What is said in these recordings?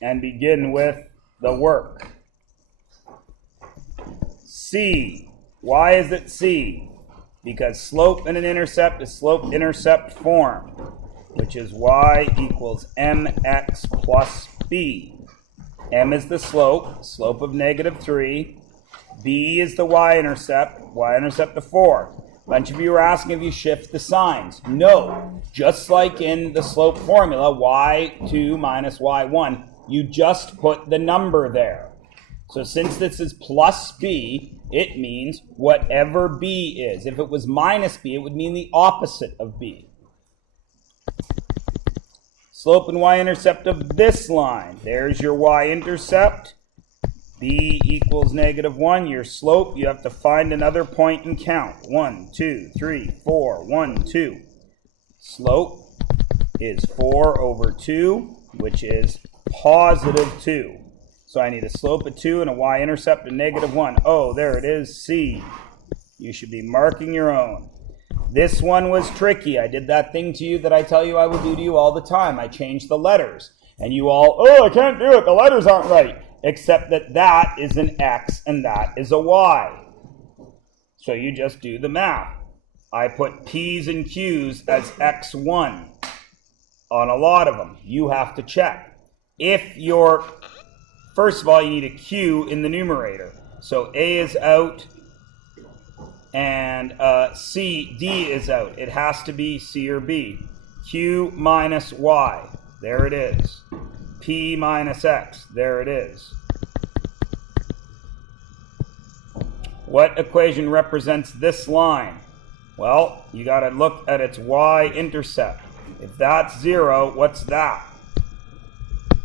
and begin with the work. C. Why is it C? Because slope in an intercept is slope-intercept form, which is y equals mx plus b. M is the slope of negative 3. B is the y-intercept of 4. A bunch of you are asking if you shift the signs. No, just like in the slope formula, y2 minus y1, you just put the number there. So since this is plus b, it means whatever b is. If it was minus b, it would mean the opposite of b. Slope and y-intercept of this line. There's your y-intercept. B equals negative 1. Your slope, you have to find another point and count. 1, 2, 3, 4, 1, 2. Slope is 4 over 2, which is positive 2. So I need a slope of 2 and a y-intercept of negative 1. Oh, there it is, C. You should be marking your own. This one was tricky. I did that thing to you that I tell you I will do to you all the time. I changed the letters. And you all, oh, I can't do it. The letters aren't right. Except that that is an X and that is a Y. So you just do the math. I put P's and Q's as X1 on a lot of them. You have to check. If you're, first of all, you need a Q in the numerator. So A is out and D is out. It has to be C or B. Q minus Y. There it is. P minus X. There it is. What equation represents this line? Well, you got to look at its y-intercept. If that's 0, what's that?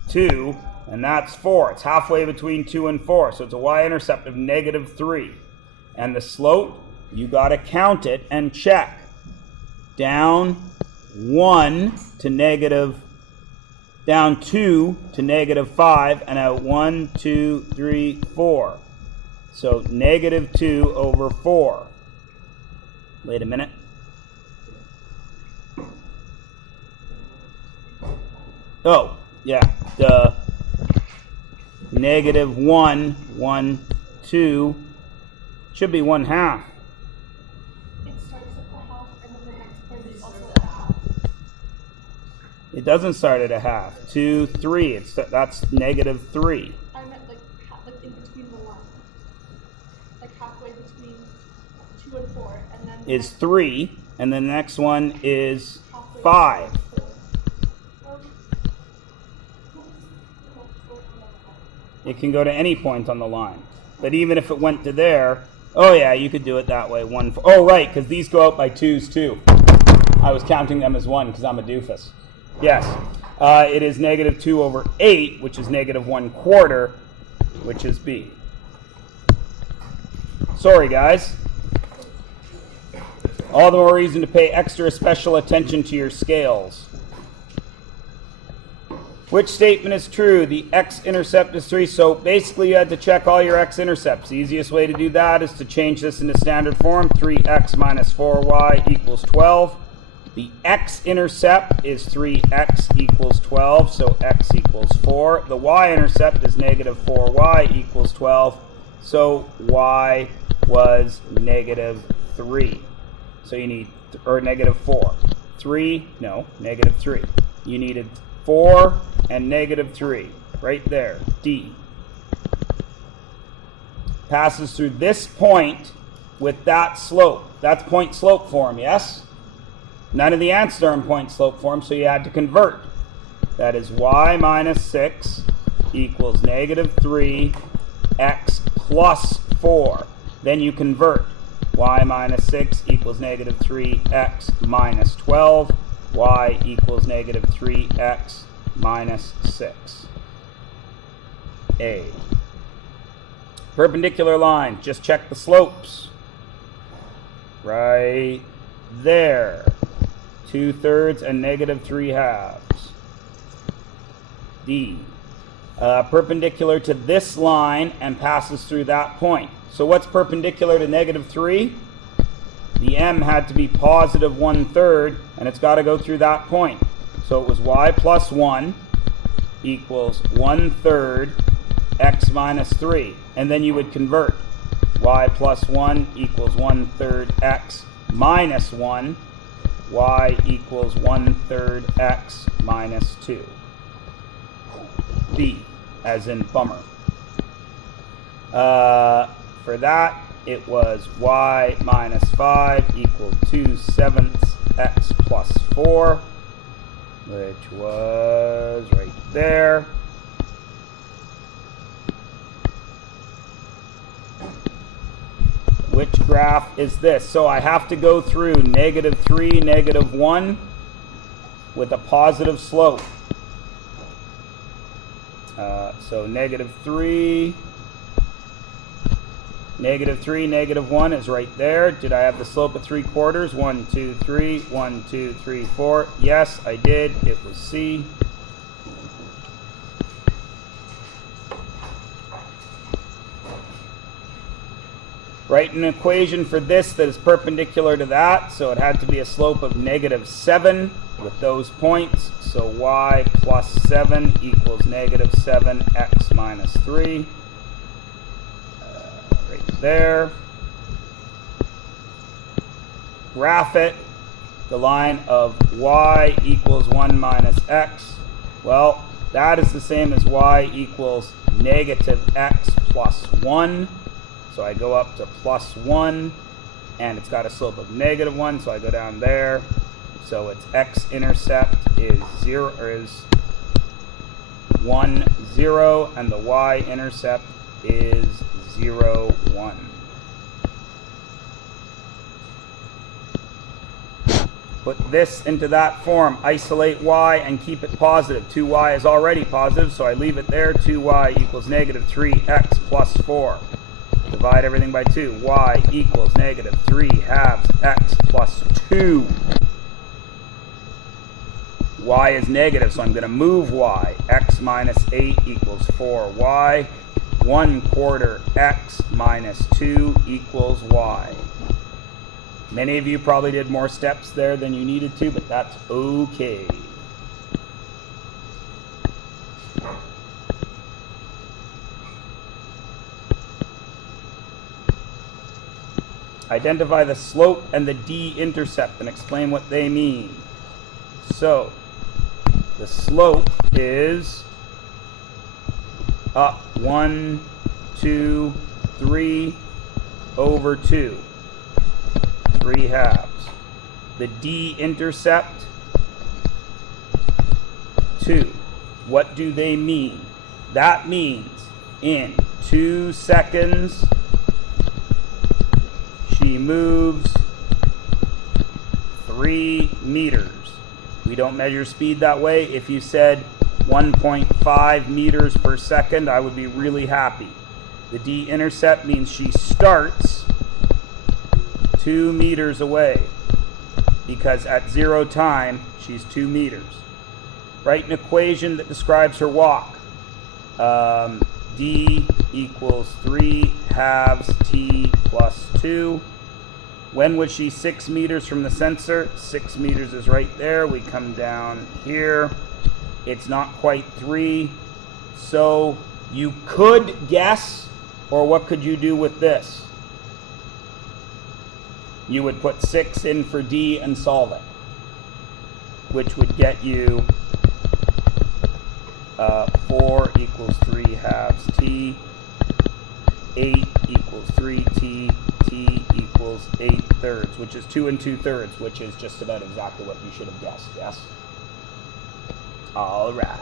2, and that's 4. It's halfway between 2 and 4, so it's a y-intercept of negative 3. And the slope, you got to count it and check. Down 1 to negative down 2 to negative 5, and out 1, 2, 3, 4. So negative 2 over 4. Wait a minute. Oh, yeah. The negative 1, 1, 2 should be 1/2. It doesn't start at a half. 2, 3. That's negative 3. I meant like in between the lines. Like halfway between 2 and 4. And then is 3. And then the next one is 5. It can go to any point on the line. But even if it went to there, oh yeah, you could do it that way. 1, 4. Oh right, because these go out by 2s too. I was counting them as 1 because I'm a doofus. Yes, it is negative 2 over 8, which is negative 1/4, which is B. Sorry, guys. All the more reason to pay extra special attention to your scales. Which statement is true? The x-intercept is 3, so basically you had to check all your x-intercepts. The easiest way to do that is to change this into standard form. 3x minus 4y equals 12. The x-intercept is 3x equals 12, so x equals 4. The y-intercept is negative 4y equals 12, so y was negative 3. So you need, or negative 4. 3, no, negative 3. You needed 4 and negative 3, right there, D. Passes through this point with that slope. That's point-slope form, yes? None of the answers are in point-slope form, so you had to convert. That is y minus 6 equals negative 3 x plus 4. Then you convert. Y minus 6 equals negative 3x minus 12. Y equals negative 3x minus 6. A. Perpendicular line. Just check the slopes. Right there. 2/3 and negative 3/2. D. Perpendicular to this line and passes through that point. So what's perpendicular to negative 3? The m had to be positive 1/3, and it's got to go through that point. So it was y plus 1. equals 1/3 x minus 3. And then you would convert. Y plus 1 equals 1/3 x minus 1. Y equals 1/3 x minus 2. B, as in bummer. For that, it was y minus 5 equaled 2/7 x plus 4, which was right there. Which graph is this? So I have to go through -3, -1 with a positive slope. So -3, -1 is right there. Did I have the slope of 3/4? 1, 2, 3, 1, 2, 3, 4. Yes, I did. It was C. Write an equation for this that is perpendicular to that, so it had to be a slope of -7 with those points. So y plus 7 equals -7 x minus 3. Right there. Graph it. The line of y equals 1 minus x. Well, that is the same as y equals -x plus 1. So I go up to plus 1, and it's got a slope of -1, so I go down there. So its x-intercept is 0, or is 1, 0, and the y-intercept is 0, 1. Put this into that form. Isolate y and keep it positive. 2y is already positive, so I leave it there. 2y equals -3x plus 4. Divide everything by 2. Y equals -3/2 x plus 2. Y is negative, so I'm going to move y. X minus 8 equals 4y. 1/4 x minus 2 equals y. Many of you probably did more steps there than you needed to, but that's okay. Identify the slope and the d-intercept and explain what they mean. So, the slope is up 1, 2, 3 over 2. 3/2. The d-intercept, 2. What do they mean? That means in 2 seconds, she moves 3 meters. We don't measure speed that way. If you said 1.5 meters per second, I would be really happy. The d-intercept means she starts 2 meters away, because at 0 time, she's 2 meters. Write an equation that describes her walk. D equals 3/2 t plus 2. When was she 6 meters from the sensor? 6 meters is right there. We come down here. It's not quite 3. So you could guess, or what could you do with this? You would put 6 in for D and solve it, which would get you 4 equals 3/2 t, 8 equals 3t, t equals 8/3, which is 2 2/3, which is just about exactly what you should have guessed, yes? All right.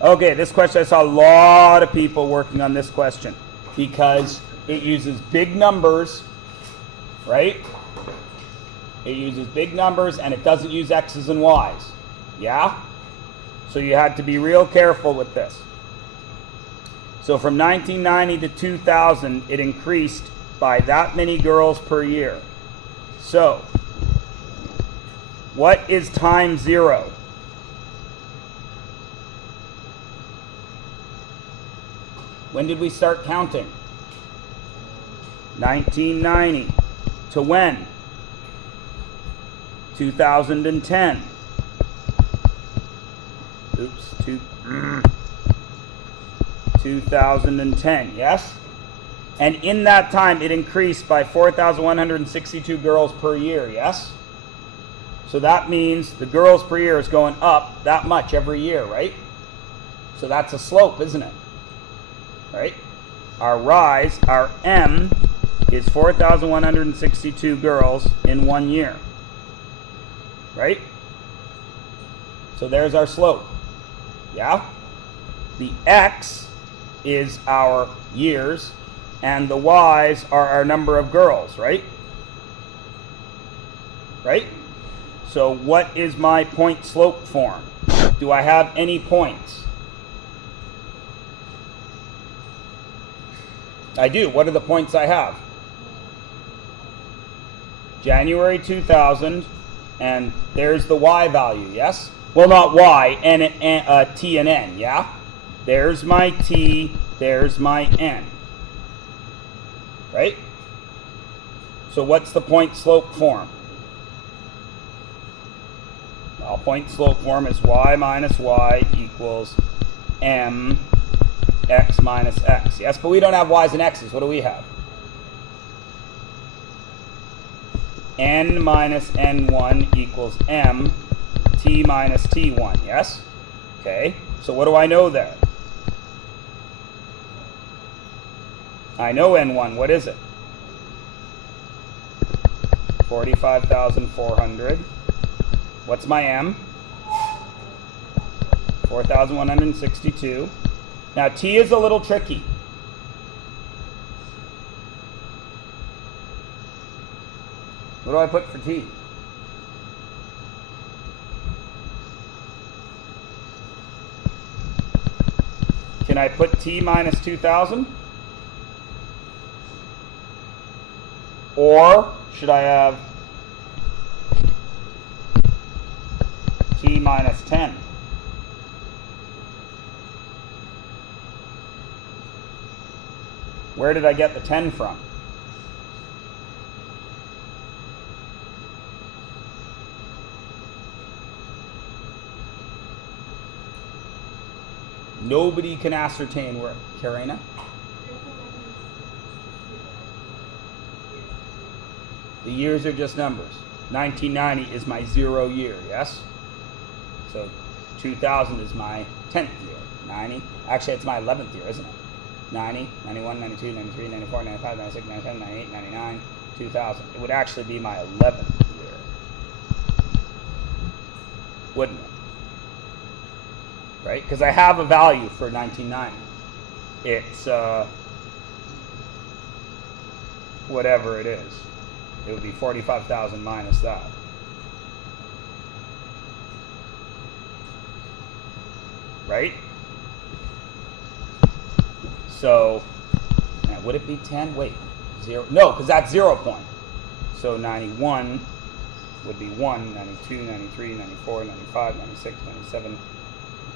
Okay, this question, I saw a lot of people working on this question because it uses big numbers, right? It uses big numbers and it doesn't use x's and y's. Yeah? So you had to be real careful with this. So from 1990 to 2000, it increased by that many girls per year. So, what is time 0? When did we start counting? 1990. To when? 2010. 2010, yes? And in that time, it increased by 4,162 girls per year, yes? So that means the girls per year is going up that much every year, right? So that's a slope, isn't it? Right? Our rise, our M, is 4,162 girls in 1 year. Right? So there's our slope. Yeah? The X is our years, and the Y's are our number of girls, right? Right? So what is my point slope form? Do I have any points? I do. What are the points I have? January 2000, and there's the Y value, yes? Well, not Y, T and N, yeah? There's my T, there's my N. Right? So what's the point slope form? Well, point slope form is Y minus Y equals M X minus X. Yes, but we don't have Y's and X's. What do we have? N minus N1 equals M T minus T1. Yes? Okay. So what do I know there? I know N1. What is it? 45,400. What's my M? 4,162. Now T is a little tricky. What do I put for T? Can I put T minus 2,000? Or should I have T minus 10? Where did I get the 10 from? Nobody can ascertain where. Karina? The years are just numbers. 1990 is my 0 year, yes? So 2000 is my 10th year. 90, actually it's my 11th year, isn't it? 90, 91, 92, 93, 94, 95, 96, 97, 98, 99, 2000. It would actually be my 11th year. Wouldn't it? Right? Because I have a value for 1990. It's whatever it is. It would be 45,000 minus that. Right? So, would it be 10? Wait, 0? No, because that's 0 point. So 91 would be 1, 92, 93, 94, 95, 96, 97,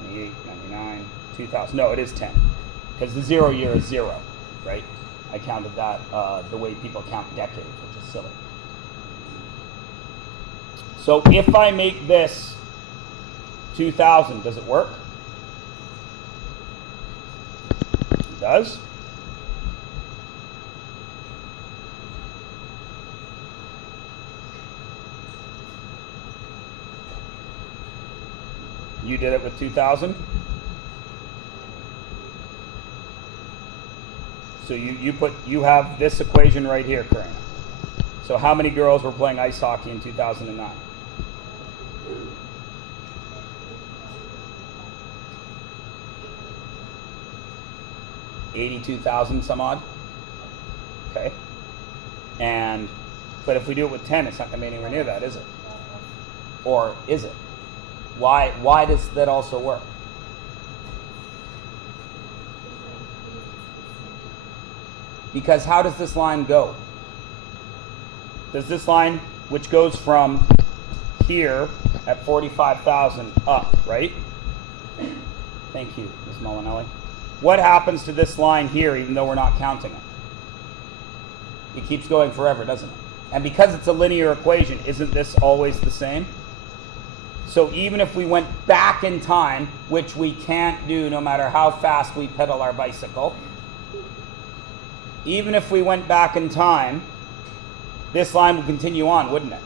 98, 99, 2000. No, it is 10. Because the 0 year is 0, right? I counted that the way people count decades, which is silly. So if I make this 2000, does it work? It does. You did it with 2000? So you have this equation right here, Karina. So how many girls were playing ice hockey in 2009? 82,000 some odd. Okay. But if we do it with 10, it's not going to be anywhere near that, is it? Or is it? Why does that also work? Because how does this line go? Does this line, which goes from here at 45,000 up, right? Thank you, Ms. Molinelli. What happens to this line here even though we're not counting it? It keeps going forever, doesn't it? And because it's a linear equation, isn't this always the same? So even if we went back in time, which we can't do no matter how fast we pedal our bicycle, even if we went back in time, this line would continue on, wouldn't it?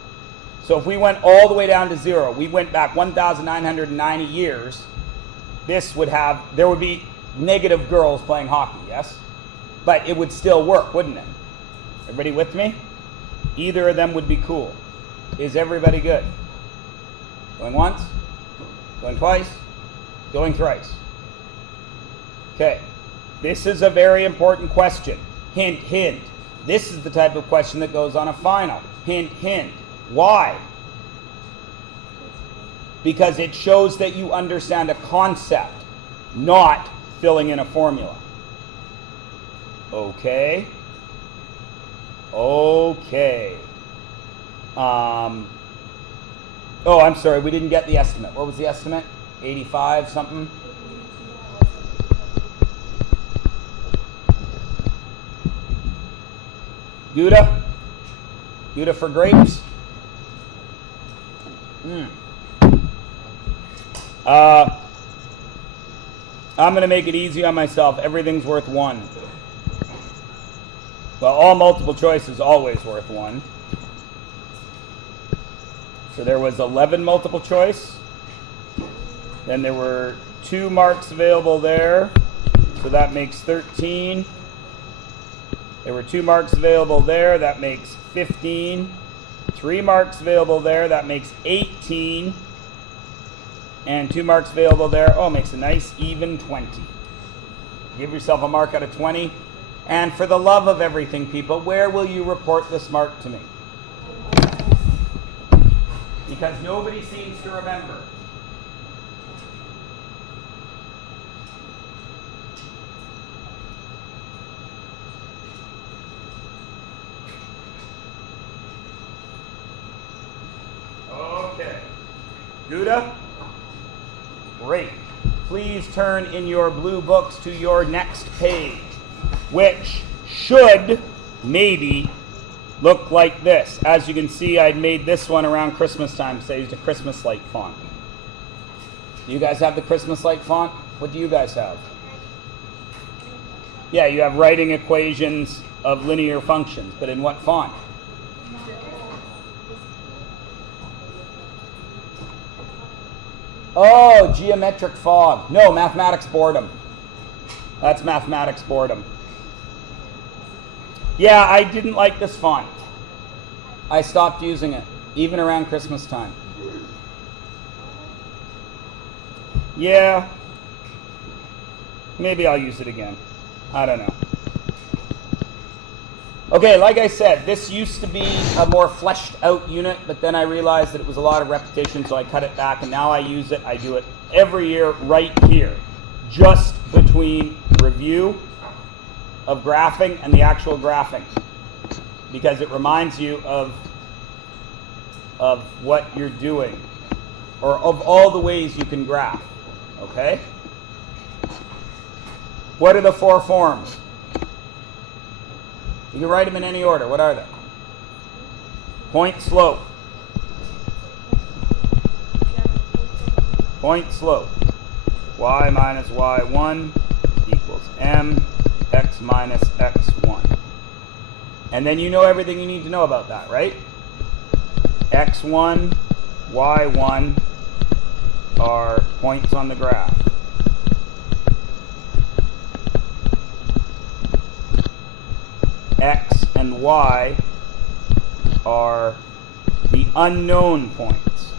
So if we went all the way down to 0, we went back 1,990 years, there would be negative girls playing hockey, yes? But it would still work, wouldn't it? Everybody with me? Either of them would be cool. Is everybody good? Going once? Going twice? Going thrice? Okay. This is a very important question. Hint, hint. This is the type of question that goes on a final. Hint, hint. Why? Because it shows that you understand a concept, not filling in a formula. Okay. Okay. Oh, I'm sorry, we didn't get the estimate. What was the estimate? 85 something? Gouda? Gouda for grapes? I'm going to make it easy on myself. Everything's worth 1. Well, all multiple choice is always worth 1. So there was 11 multiple choice. Then there were 2 marks available there. So that makes 13. There were 2 marks available there. That makes 15. 3 marks available there. That makes 18. And 2 marks available there. Oh, makes a nice even 20. Give yourself a mark out of 20. And for the love of everything, people, where will you report this mark to me? Because nobody seems to remember. Okay. Gouda? Great. Please turn in your blue books to your next page, which should maybe look like this. As you can see, I'd made this one around Christmas time, so I used a Christmas light font. Do you guys have the Christmas light font? What do you guys have? Yeah, you have writing equations of linear functions, but in what font? Oh, geometric fog. No, mathematics boredom. That's mathematics boredom. Yeah, I didn't like this font. I stopped using it, even around Christmas time. Yeah. Maybe I'll use it again. I don't know. Okay, like I said, this used to be a more fleshed out unit, but then I realized that it was a lot of repetition, so I cut it back, and now I use it. I do it every year right here, just between review of graphing and the actual graphing, because it reminds you of what you're doing, or of all the ways you can graph. Okay? What are the 4 forms? You can write them in any order. What are they? Point, slope. Point, slope. Y minus y1 equals m x minus x1. And then you know everything you need to know about that, right? x1, y1 are points on the graph. X and Y are the unknown points.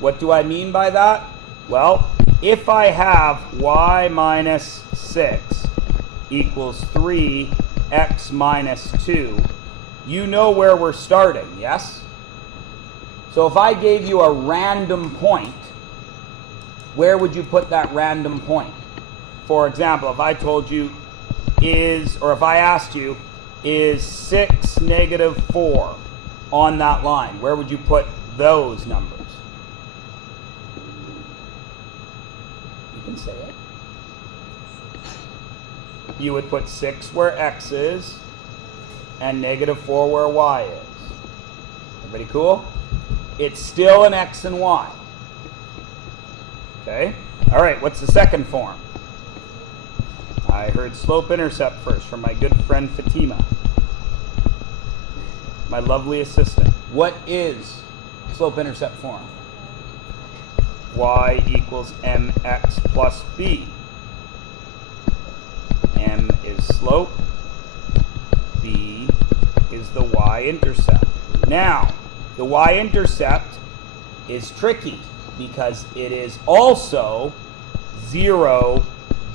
What do I mean by that? Well, if I have y minus 6 equals 3x minus 2, you know where we're starting, yes? So if I gave you a random point, where would you put that random point? For example, if I told you if I asked you, is 6 negative 4 on that line, where would you put those numbers? You can say it. You would put 6 where x is, and negative 4 where y is. Everybody cool? It's still an x and y. Okay? All right, what's the second form? I heard slope-intercept first from my good friend Fatima, my lovely assistant. What is slope-intercept form? Y equals mx plus b. M is slope, b is the y-intercept. Now, the y-intercept is tricky because it is also 0,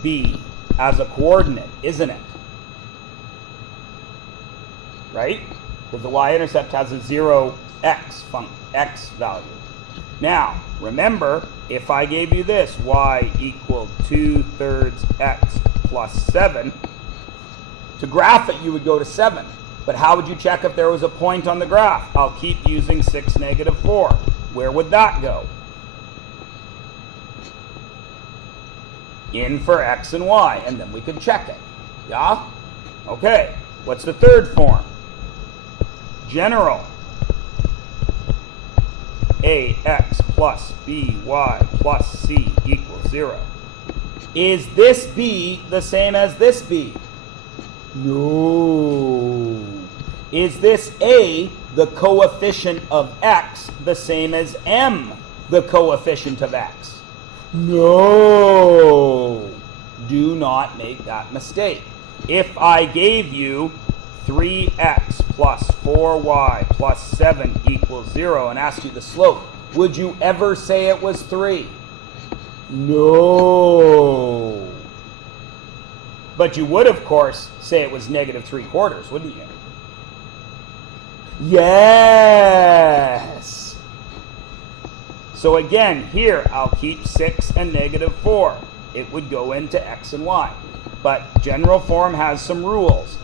b as a coordinate, isn't it? Right? Because the y-intercept has a 0x x value. Now, remember, if I gave you this, y equaled 2/3 x plus 7, to graph it, you would go to 7. But how would you check if there was a point on the graph? I'll keep using 6, negative 4. Where would that go? In for x and y, and then we could check it. Yeah? Okay. What's the third form? General. ax plus by plus c equals 0. Is this b the same as this b? No. Is this a, the coefficient of x, the same as m, the coefficient of x? No. Do not make that mistake. If I gave you 3x plus 4y plus 7 equals 0 and asked you the slope, would you ever say it was 3? No. But you would, of course, say it was negative 3/4, wouldn't you? Yes. So again, here I'll keep 6 and negative 4. It would go into x and y. But general form has some rules.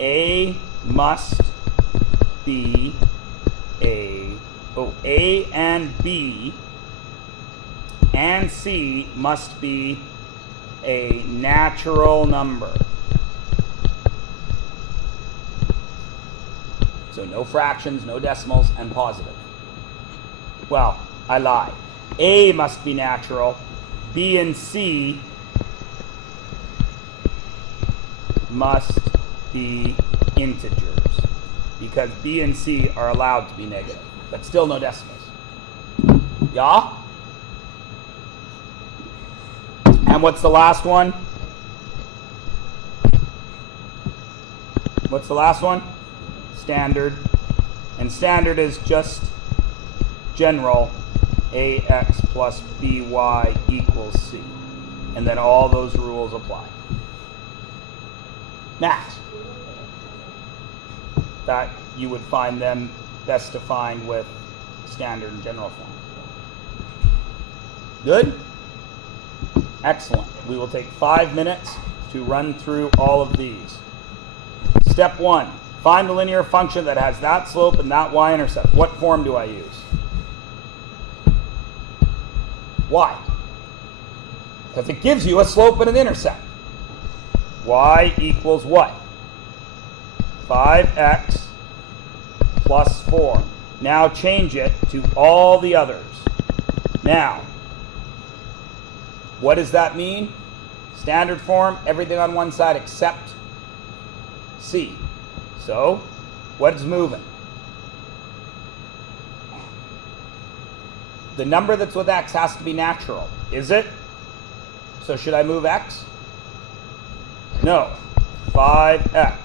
A must be A and B and C must be a natural number. So no fractions, no decimals, and positive. Well, I lied. A must be natural. B and C must be integers, because B and C are allowed to be negative, but still no decimals. Yeah? And what's the last one? What's the last one? Standard. And standard is just general. ax plus by equals c. And then all those rules apply. Math. That you would find them best defined with standard and general form. Good? Excellent. We will take 5 minutes to run through all of these. Step 1. Find the linear function that has that slope and that y-intercept. What form do I use? Y. Because it gives you a slope and an intercept. Y equals what? 5x plus 4. Now change it to all the others. Now, what does that mean? Standard form, everything on one side except c. So, what's moving? The number that's with x has to be natural. Is it? So should I move x? No. 5x.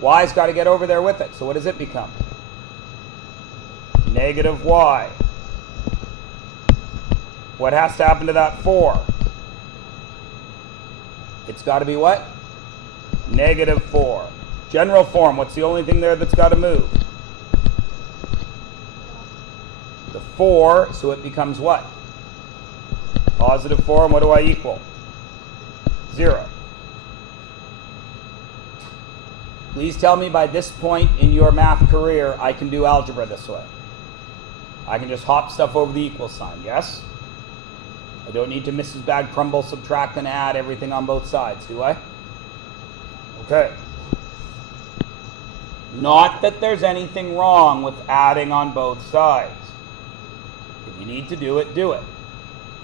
Y's got to get over there with it. So what does it become? Negative y. What has to happen to that 4? It's got to be what? Negative 4. General form, what's the only thing there that's got to move? The 4, so it becomes what? Positive 4, and what do I equal? 0. Please tell me by this point in your math career I can do algebra this way. I can just hop stuff over the equal sign, yes? I don't need to Mrs. Bag crumble, subtract, and add everything on both sides, do I? Okay. Not that there's anything wrong with adding on both sides. If you need to do it, do it.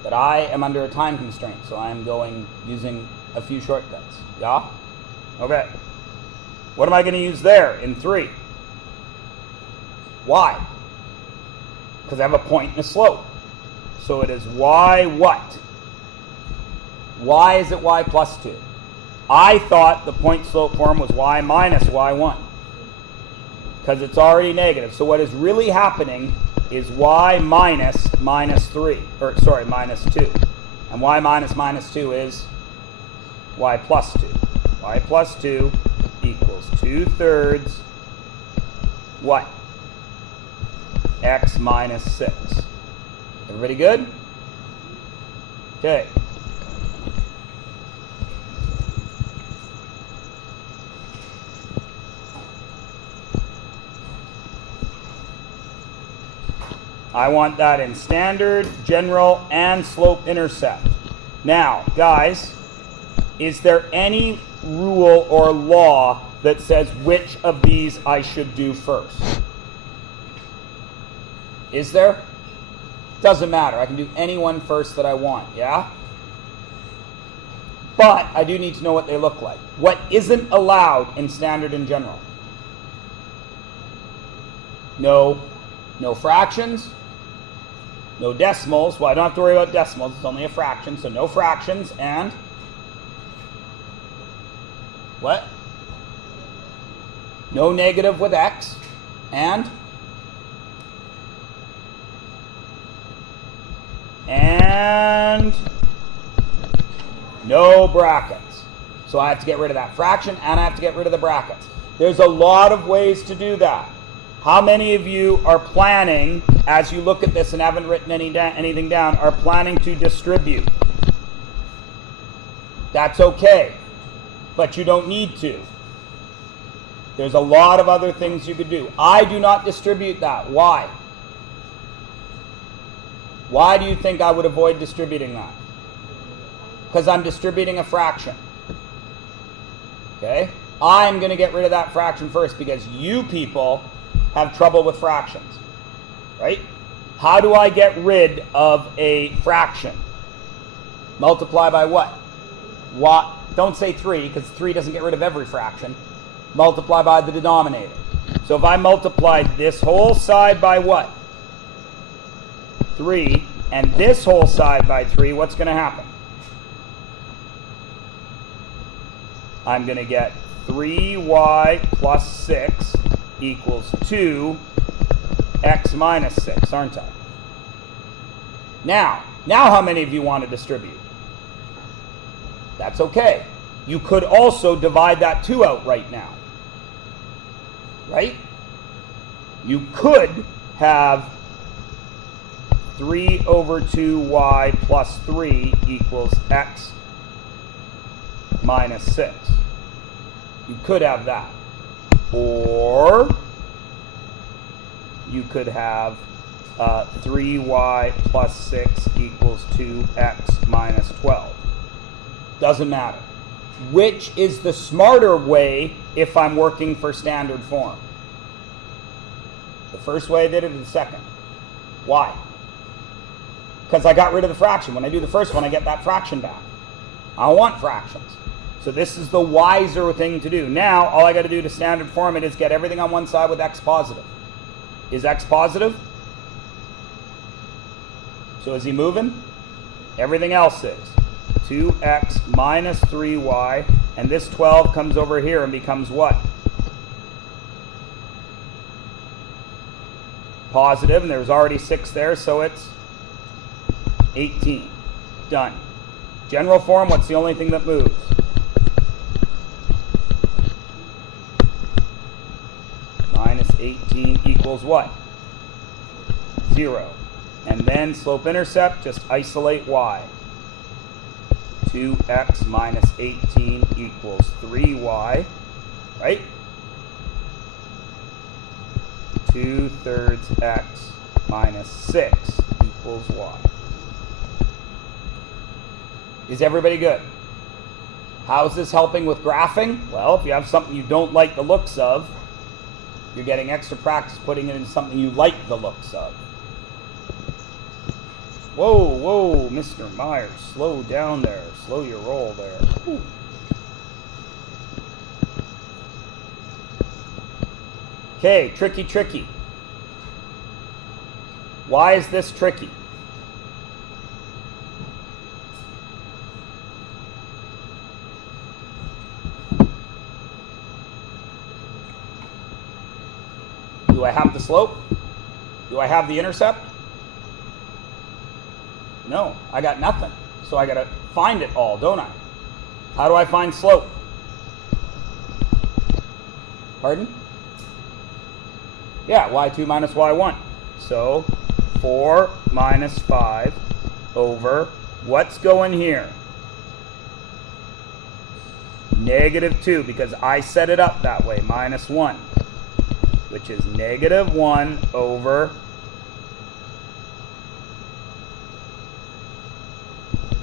But I am under a time constraint, so I am using a few shortcuts. Yeah? Okay. What am I going to use there in 3? Why? Because I have a point and a slope. So it is y what? Why is it y plus 2? I thought the point slope form was y minus y1. Because it's already negative. So what is really happening is y minus minus 3. Or, sorry, minus 2. And y minus minus 2 is y plus 2. Y plus 2 equals 2/3 what? X minus 6. Everybody good? Okay. I want that in standard, general, and slope intercept. Now, guys, is there any rule or law that says which of these I should do first? Is there? Doesn't matter. I can do any one first that I want, yeah? But I do need to know what they look like. What isn't allowed in standard and general? No fractions, no decimals. Well, I don't have to worry about decimals. It's only a fraction, so no fractions. And what? No negative with x. And no brackets. So I have to get rid of that fraction, and I have to get rid of the brackets. There's a lot of ways to do that. How many of you are planning, as you look at this and haven't written anything down, are planning to distribute? That's okay, but you don't need to. There's a lot of other things you could do. I do not distribute that. Why? Why do you think I would avoid distributing that? Because I'm distributing a fraction. Okay? I'm going to get rid of that fraction first because you people have trouble with fractions. Right? How do I get rid of a fraction? Multiply by what? What? Don't say 3, because 3 doesn't get rid of every fraction. Multiply by the denominator. So if I multiply this whole side by what? 3, and this whole side by 3, what's going to happen? I'm going to get 3y plus 6 equals 2x minus 6, aren't I? Now how many of you want to distribute? That's okay. You could also divide that 2 out right now. Right? You could have 3 over 2y plus 3 equals x minus 6. You could have that. Or you could have 3y plus 6 equals 2x minus 12. Doesn't matter. Which is the smarter way if I'm working for standard form? The first way I did it, or the second? Why? Because I got rid of the fraction. When I do the first one, I get that fraction back. I don't want fractions. So this is the wiser thing to do. Now, all I got to do to standard form it is get everything on one side with x positive. Is x positive? So is he moving? Everything else is. 2x minus 3y, and this 12 comes over here and becomes what? Positive, and there's already 6 there, so it's 18. Done. General form, what's the only thing that moves? Minus 18 equals what? 0. And then slope intercept, just isolate y. 2x minus 18 equals 3y, right? 2/3 x minus 6 equals y. Is everybody good? How is this helping with graphing? Well, if you have something you don't like the looks of, You're getting extra practice putting it in something you like the looks of. Whoa, whoa, Mr. Myers, slow down there. Slow your roll there. Ooh. Okay, tricky, tricky. Why is this tricky? Do I have the slope? Do I have the intercept? No, I got nothing. So I got to find it all, don't I? How do I find slope? Pardon? Yeah, y2 minus y1. So 4 minus 5 over, what's going here? -2, because I set it up that way, minus 1. Which is -1 over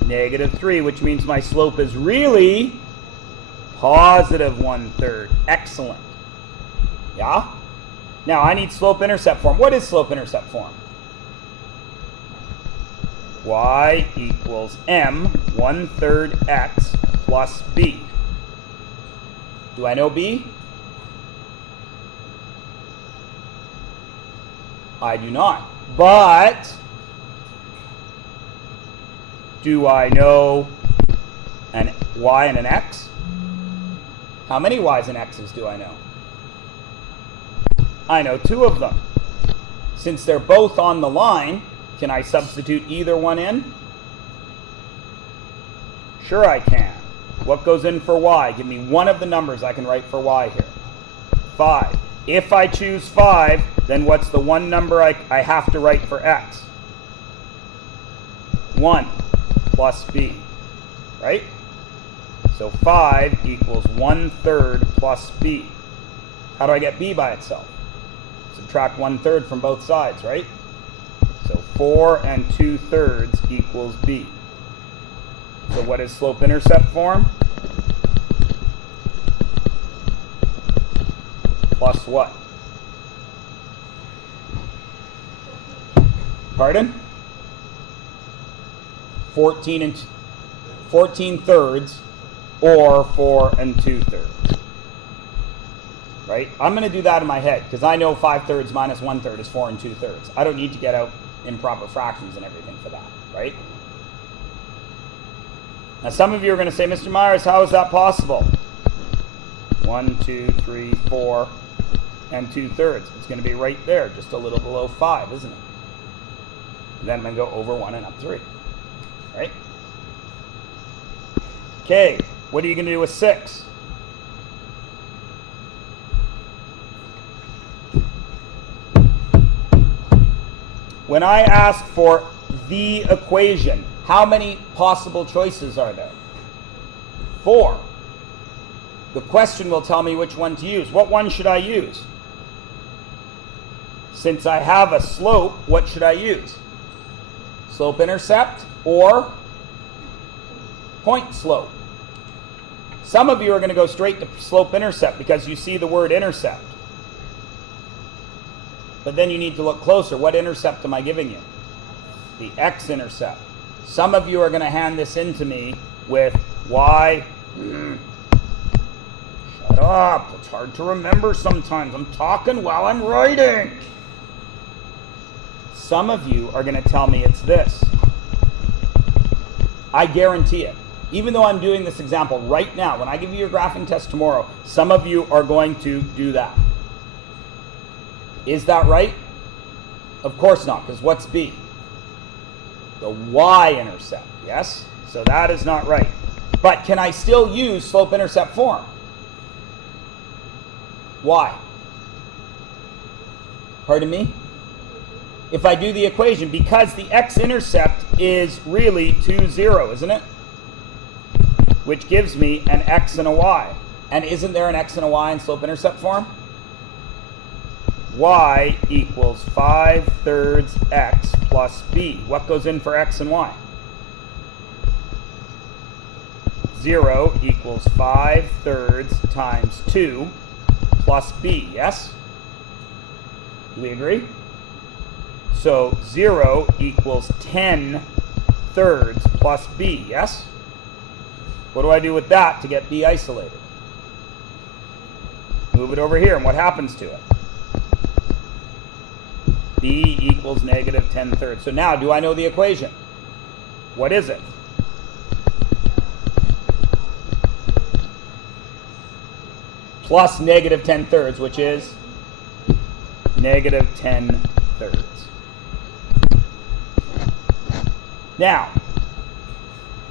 -3, which means my slope is really positive 1/3. Excellent. Yeah? Now I need slope-intercept form. What is slope-intercept form? Y equals m 1/3 x plus b. Do I know b? I do not. But do I know an y and an x? How many y's and x's do I know? I know 2 of them. Since they're both on the line, can I substitute either one in? Sure I can. What goes in for y? Give me one of the numbers I can write for y here. 5. If I choose 5, then what's the one number I have to write for x? 1 plus b, right? So 5 equals 1/3 plus b. How do I get b by itself? Subtract 1/3 from both sides, right? So 4 2/3 equals b. So what is slope-intercept form? Plus what? Pardon? 14 thirds or 4 2/3. Right? I'm going to do that in my head because I know 5/3 minus 1/3 is 4 2/3. I don't need to get out improper fractions and everything for that, right? Now some of you are going to say, Mr. Myers, how is that possible? 1, 2, 3, 4 2/3. It's going to be right there, just a little below 5, isn't it? Then I'm going to go over 1 and up 3. Right? Okay, what are you going to do with 6? When I ask for the equation, how many possible choices are there? 4. The question will tell me which one to use. What one should I use? Since I have a slope, what should I use? Slope-intercept or point slope? Some of you are going to go straight to slope-intercept because you see the word intercept. But then you need to look closer. What intercept am I giving you? The x-intercept. Some of you are going to hand this in to me with y. Shut up. It's hard to remember sometimes. I'm talking while I'm writing. Some of you are going to tell me it's this. I guarantee it. Even though I'm doing this example right now, when I give you your graphing test tomorrow, some of you are going to do that. Is that right? Of course not, because what's b? The y-intercept, yes? So that is not right. But can I still use slope-intercept form? Why? Pardon me? If I do the equation, because the x-intercept is really 2, 0, isn't it? Which gives me an x and a y. And isn't there an x and a y in slope-intercept form? Y equals 5/3 x plus b. What goes in for x and y? 0 equals 5/3 times 2 plus b, yes? Do we agree? So 0 equals 10 thirds plus b, yes? What do I do with that to get b isolated? Move it over here, and what happens to it? B equals negative 10 thirds. So now, do I know the equation? What is it? Plus negative 10 thirds, which is negative 10 thirds. Now,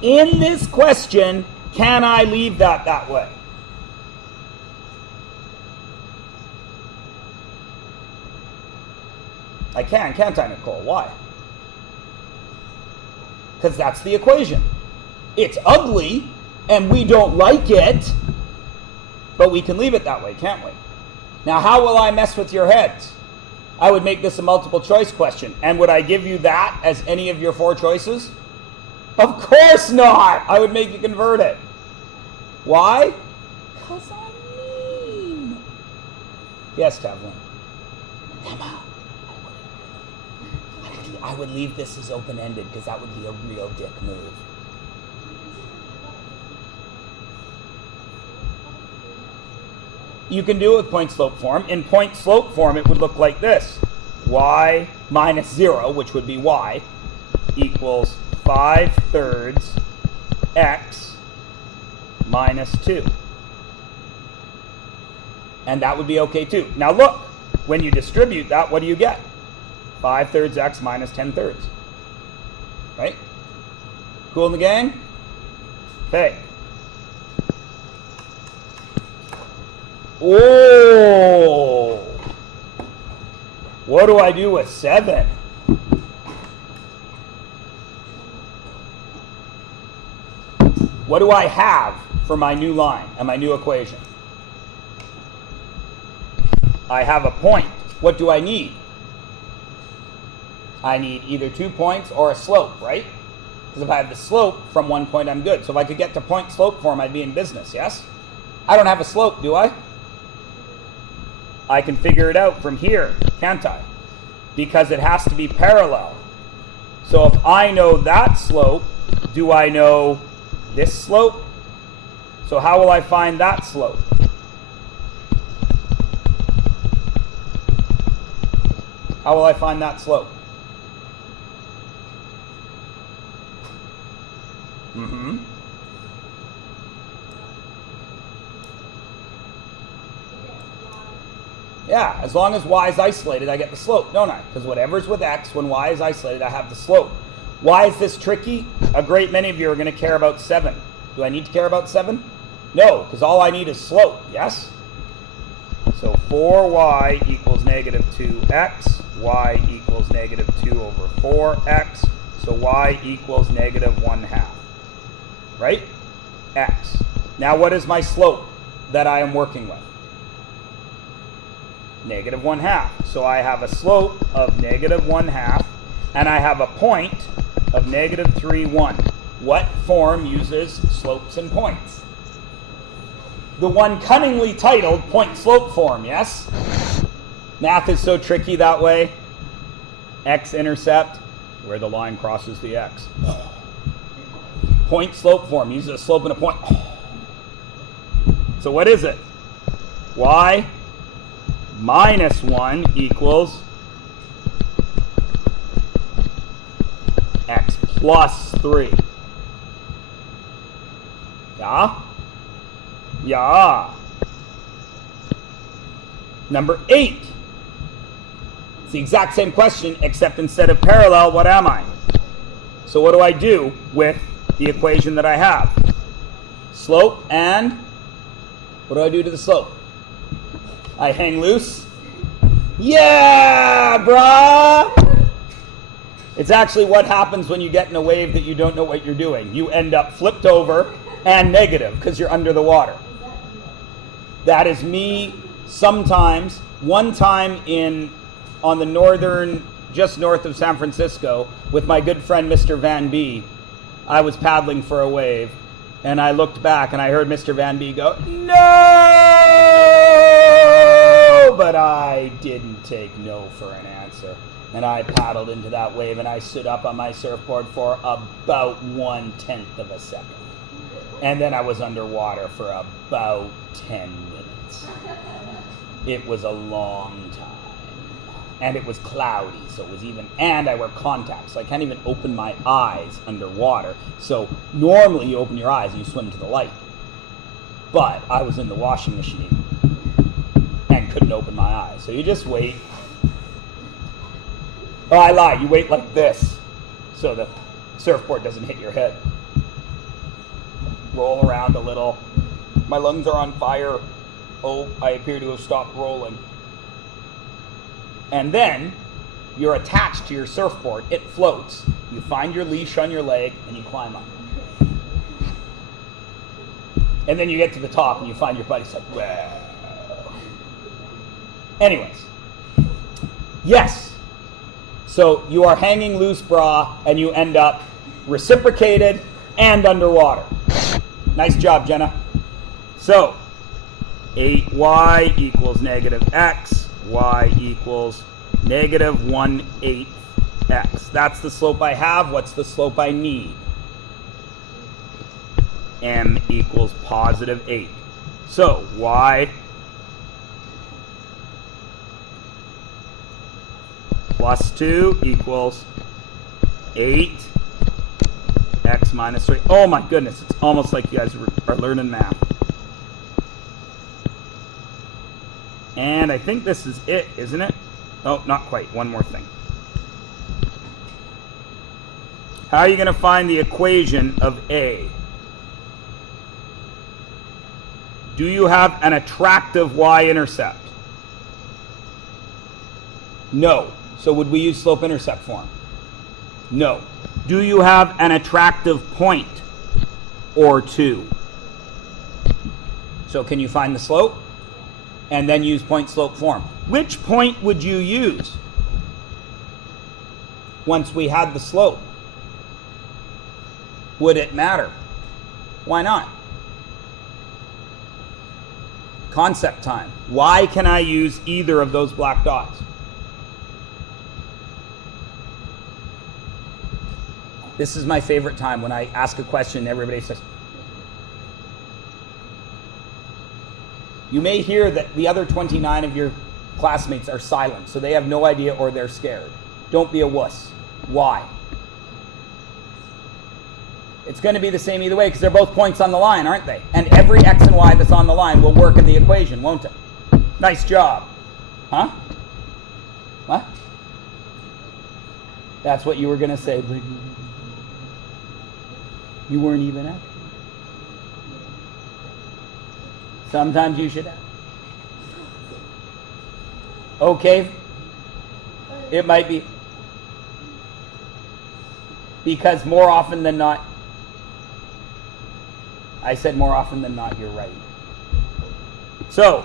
in this question, can I leave that way? I can, can't I, Nicole? Why? Because that's the equation. It's ugly, and we don't like it, but we can leave it that way, can't we? Now, how will I mess with your heads? I would make this a multiple choice question. And would I give you that as any of your 4 choices? Of course not! I would make you convert it. Why? Because I'm mean. Yes, Tavlin. Emma, I would leave this as open-ended because that would be a real dick move. You can do it with point-slope form. In point-slope form, it would look like this. Y minus 0, which would be y, equals 5 thirds x minus 2. And that would be okay too. Now look, when you distribute that, what do you get? 5 thirds x minus 10 thirds. Right? Cool in the gang? Okay. Oh! What do I do with 7? What do I have for my new line and my new equation? I have a point. What do I need? I need either 2 points or a slope, right? Because if I have the slope from 1 point, I'm good. So if I could get to point slope form, I'd be in business, yes? I don't have a slope, do I? I can figure it out from here, can't I? Because it has to be parallel. So if I know that slope, do I know this slope? So how will I find that slope? How will I find that slope? Mm-hmm. Yeah, as long as y is isolated, I get the slope, don't I? Because whatever's with x, when y is isolated, I have the slope. Why is this tricky? A great many of you are going to care about 7. Do I need to care about 7? No, because all I need is slope, yes? So 4y equals negative 2x, y equals negative 2 over 4x, so y equals negative 1/2, right? X. Now what is my slope that I am working with? Negative 1/2. So I have a slope of negative 1/2, and I have a point of negative 3,1. What form uses slopes and points? The one cunningly titled point-slope form, yes? Math is so tricky that way. X-intercept, where the line crosses the x. Point-slope form uses a slope and a point. So what is it? Y minus 1 equals x plus 3. Yeah? Yeah. Number 8. It's the exact same question, except instead of parallel, what am I? So what do I do with the equation that I have? Slope and what do I do to the slope? I hang loose. Yeah, brah! It's actually what happens when you get in a wave that you don't know what you're doing. You end up flipped over and negative because you're under the water. That is me sometimes. One time on the northern, just north of San Francisco, with my good friend Mr. Van B, I was paddling for a wave, and I looked back and I heard Mr. Van B go, "No!" but I didn't take no for an answer. And I paddled into that wave, and I stood up on my surfboard for about 1/10 of a second. And then I was underwater for about 10 minutes. It was a long time. And it was cloudy, so it was even, and I wear contacts, so I can't even open my eyes underwater. So normally you open your eyes and you swim to the light. But I was in the washing machine and couldn't open my eyes. So you just wait. Oh, I lied. You wait like this so the surfboard doesn't hit your head. Roll around a little. My lungs are on fire. Oh, I appear to have stopped rolling. And then you're attached to your surfboard. It floats. You find your leash on your leg and you climb up. And then you get to the top and you find your buddy's like, wow. Anyways. Yes. So you are hanging loose, brah, and you end up reciprocated and underwater. Nice job, Jenna. So 8y equals negative x. Y equals negative 1/8 x. That's the slope I have. What's the slope I need? M equals positive 8. So y plus 2 equals 8 x minus 3. Oh my goodness, it's almost like you guys are learning math. And I think this is it, isn't it? Oh, not quite. One more thing. How are you going to find the equation of A? Do you have an attractive y-intercept? No. So would we use slope-intercept form? No. Do you have an attractive point or two? So can you find the slope? And then use point-slope form. Which point would you use once we had the slope? Would it matter? Why not? Concept time. Why can I use either of those black dots? This is my favorite time when I ask a question and everybody says, you may hear that the other 29 of your classmates are silent, so they have no idea or they're scared. Don't be a wuss. Why? It's going to be the same either way because they're both points on the line, aren't they? And every x and y that's on the line will work in the equation, won't it? Nice job. Huh? What? That's what you were going to say. You weren't even at. Sometimes you should have. Okay. It might be. Because more often than not, I said more often than not, you're right. So,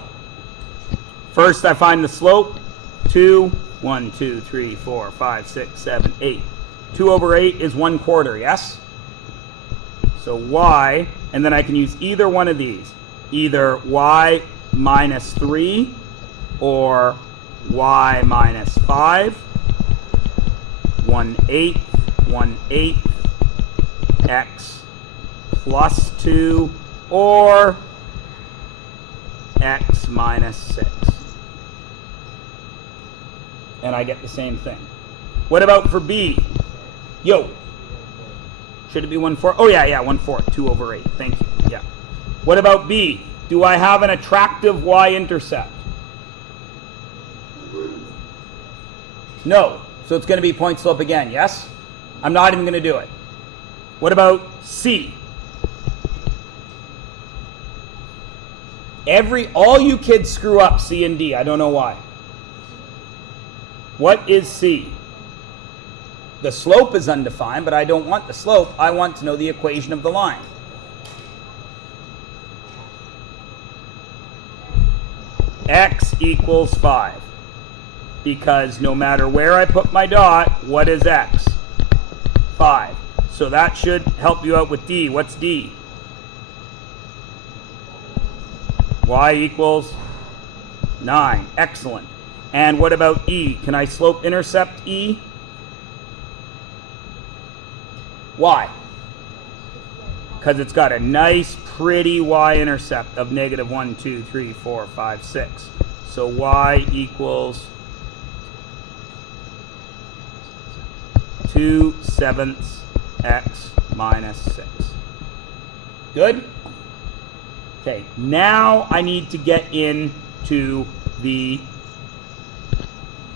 first I find the slope. 2, 1, 2, 3, 4, 5, 6, 7, 8. 2 over 8 is 1/4, yes? So y, and then I can use either one of these. Either y minus 3 or y minus 5. 1/8, 1/8 x plus 2 or x minus 6. And I get the same thing. What about for b? Yo. Should it be 1/4? Oh yeah, 1/4. 2 over 8. Thank you. Yeah. What about b? Do I have an attractive y-intercept? No. So it's going to be point slope again, yes? I'm not even going to do it. What about c? All you kids screw up C and D. I don't know why. What is C? The slope is undefined, but I don't want the slope. I want to know the equation of the line. X equals 5. Because no matter where I put my dot, what is X? 5. So that should help you out with D. What's D? Y equals 9. Excellent. And what about E? Can I slope intercept E? Why? Because it's got a nice, pretty y-intercept of negative 1, 2, 3, 4, 5, 6. So y equals 2/7 x minus 6. Good? Okay, now I need to get into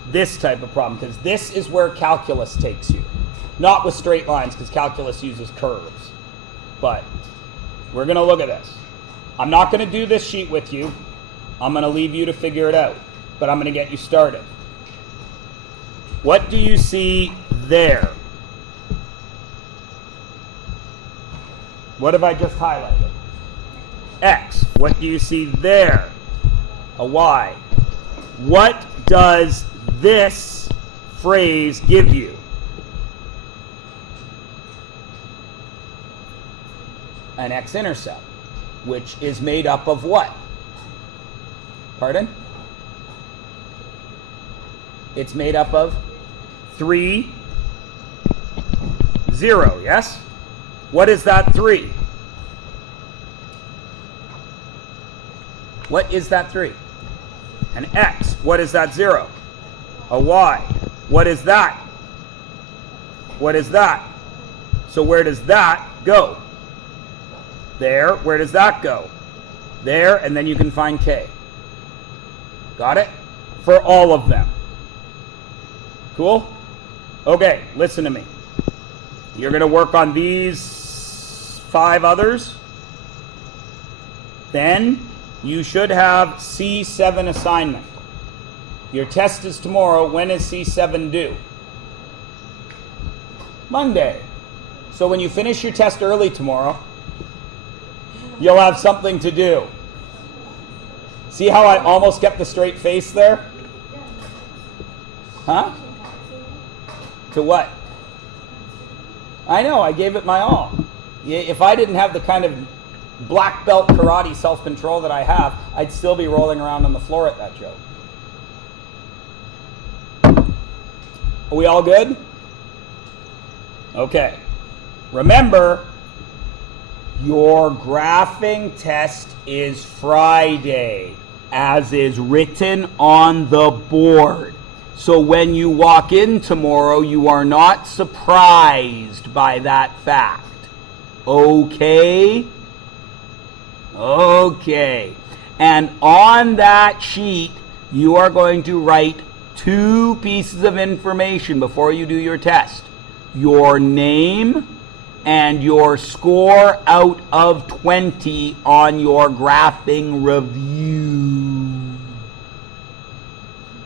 this type of problem, because this is where calculus takes you. Not with straight lines, because calculus uses curves. But we're going to look at this. I'm not going to do this sheet with you. I'm going to leave you to figure it out. But I'm going to get you started. What do you see there? What have I just highlighted? X. What do you see there? A Y. What does this phrase give you? An x-intercept, which is made up of what? Pardon? It's made up of 3, 0, yes? What is that 3? What is that 3? An x. What is that 0? A y. What is that? What is that? So where does that go? There. Where does that go? There, and then you can find k. Got it? For all of them. Cool? Okay, listen to me. You're going to work on these 5 others. Then you should have C7 assignment. Your test is tomorrow. When is C7 due? Monday. So when you finish your test early tomorrow, you'll have something to do. See how I almost kept the straight face there? Huh? To what? I know, I gave it my all. If I didn't have the kind of black belt karate self-control that I have, I'd still be rolling around on the floor at that joke. Are we all good? Okay. Remember, your graphing test is Friday, as is written on the board. So when you walk in tomorrow, you are not surprised by that fact. Okay? Okay. And on that sheet, you are going to write 2 pieces of information before you do your test. Your name and your score out of 20 on your graphing review.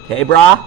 Okay, brah?